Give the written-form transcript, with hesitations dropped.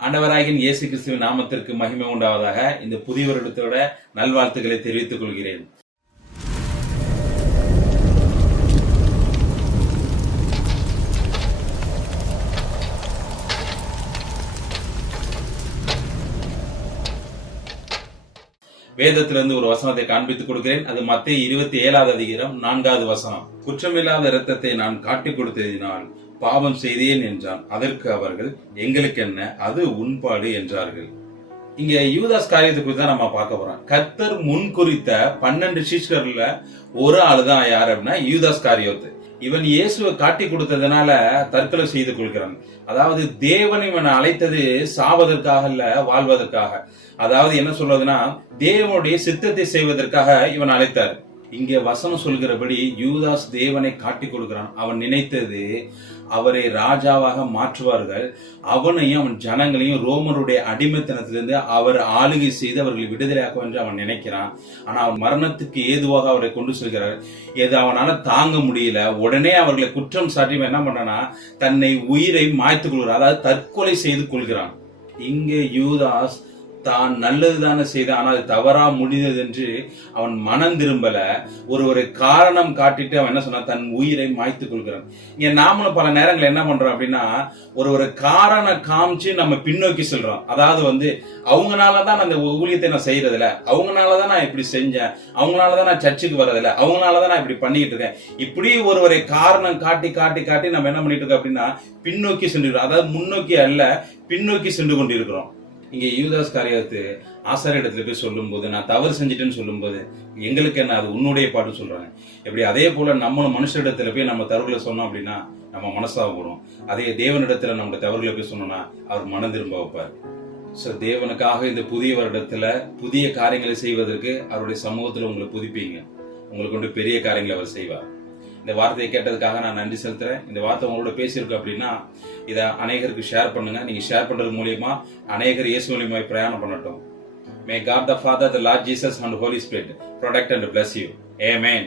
ஆண்டவராகிய இயேசு கிறிஸ்துவின் நாமத்திற்கு மகிமை உண்டாவதாக. இந்த புதிய வருடத்தோட நல்வாழ்த்துக்களை தெரிவித்துக் கொள்கிறேன். வேதத்திலிருந்து ஒரு வசனத்தை காண்பித்துக் கொடுக்கிறேன். அது மத்தேயு 27வது அதிகாரம் 4வது வசனம். குற்றமில்லாத இரத்தத்தை நான் காட்டிக் கொடுத்ததினால் பாவம் செய்தேன் என்றான். அதற்கு அவர்கள், எங்களுக்கு என்ன, அது உன்பாடு என்றார்கள். இங்க யூதாஸ் காரியத்தை குறித்து தான் நம்ம பார்க்க போறோம். கர்த்தர் முன் குறித்த 12 சீஷர்கள்ல ஒரு ஆளுதான் யார் அப்படின்னா யூதாஸ் காரியோத்து. இவன் இயேசுவை காட்டி கொடுத்ததுனால தற்கொலை செய்து கொள்கிறான். அதாவது தேவன் இவன் அழைத்தது சாவதற்காக இல்ல, வாழ்வதற்காக. அதாவது என்ன சொல்றதுன்னா, தேவனுடைய சித்தத்தை செய்வதற்காக இவன் அழைத்தார். இங்கே வசனம் சொல்கிறபடி யூதாஸ் தேவனை காட்டி கொடுக்கிறான். அவன் நினைத்தது அவரை ராஜாவாக மாற்றுவார்கள், அவனையும் அவன் ஜனங்களையும் ரோமருடைய அடிமைத்தனத்திலிருந்து அவர் ஆளுகை செய்து அவர்களை விடுதலையாக்குவார் என்று அவன் நினைக்கிறான். ஆனா அவன் மரணத்துக்கு ஏதுவாக அவரை கொண்டு செல்கிறார். எது அவனால தாங்க முடியல. உடனே அவர்களை குற்றம் சாட்டி என்ன பண்றானா, தன்னை உயிரை மாய்த்துக் கொள்கிறான், அதாவது தற்கொலை செய்து கொள்கிறான். இங்கே யூதாஸ் தான் நல்லதுதானே செய்தான், ஆனால் அது தவறா முடிந்தது என்று அவன் மனம் திரும்பல. ஒரு காரணம் காட்டிட்டு அவன் என்ன சொன்னா, தன் உயிரை மாய்த்துக் கொள்கிறான். இங்க நாமளும் பல நேரங்கள் என்ன பண்றோம் அப்படின்னா, ஒரு காரணம் காமிச்சு நம்ம பின்னோக்கி செல்றோம். அதாவது அவங்கனாலதான் அந்த ஊழியத்தை நான் செய்யறதில்ல, அவங்கனாலதான் நான் இப்படி செஞ்சேன், அவங்களாலதான் நான் சர்ச்சுக்கு வர்றதில்ல, அவங்களாலதான் நான் இப்படி பண்ணிட்டு இருக்கேன். இப்படி ஒரு காரணம் காட்டி காட்டி காட்டி நம்ம என்ன பண்ணிட்டு இருக்கோம் அப்படின்னா பின்னோக்கி சென்று, அதாவது முன்னோக்கி அல்ல, பின்னோக்கி சென்று கொண்டிருக்கிறோம். இங்க யூதாஸ் காரியத்து ஆசாரியரிடத்துல போய் சொல்லும் போது, நான் தவறு செஞ்சிட்டேன்னு சொல்லும் போது, எங்களுக்கு என்ன, அது உன்னுடைய பாட்டு சொல்றாங்க. எப்படி அதே போல நம்மளும் மனுஷரிடத்துல போய் நம்ம தவறுகளை சொன்னோம் அப்படின்னா நம்ம மனசாகப்படும். அதே தேவனிடத்துல நம்ம தவறுகளை போய் சொன்னோம்னா அவர் மனம் திரும்ப வைப்பார். சோ தேவனுக்காக இந்த புதிய வருடத்துல புதிய காரியங்களை செய்வதற்கு அவருடைய சமூகத்துல உங்களை புதுப்பீங்க. உங்களுக்கு கொண்டு பெரிய காரியங்களை அவர் செய்வார். இந்த வார்த்தையை கேட்டதுக்காக நான் நன்றி செலுத்துறேன். இந்த வார்த்தை உங்களோட பேசியிருக்கு அப்படின்னா இதை அநேகருக்கு ஷேர் பண்ணுங்க. நீங்க ஷேர் பண்றது மூலியமா அநேகர் இயேசு மூலியமாய் பிரயாணம் பண்ணட்டும். May God the Father, the Lord Jesus and the Holy Spirit protect and bless you. Amen.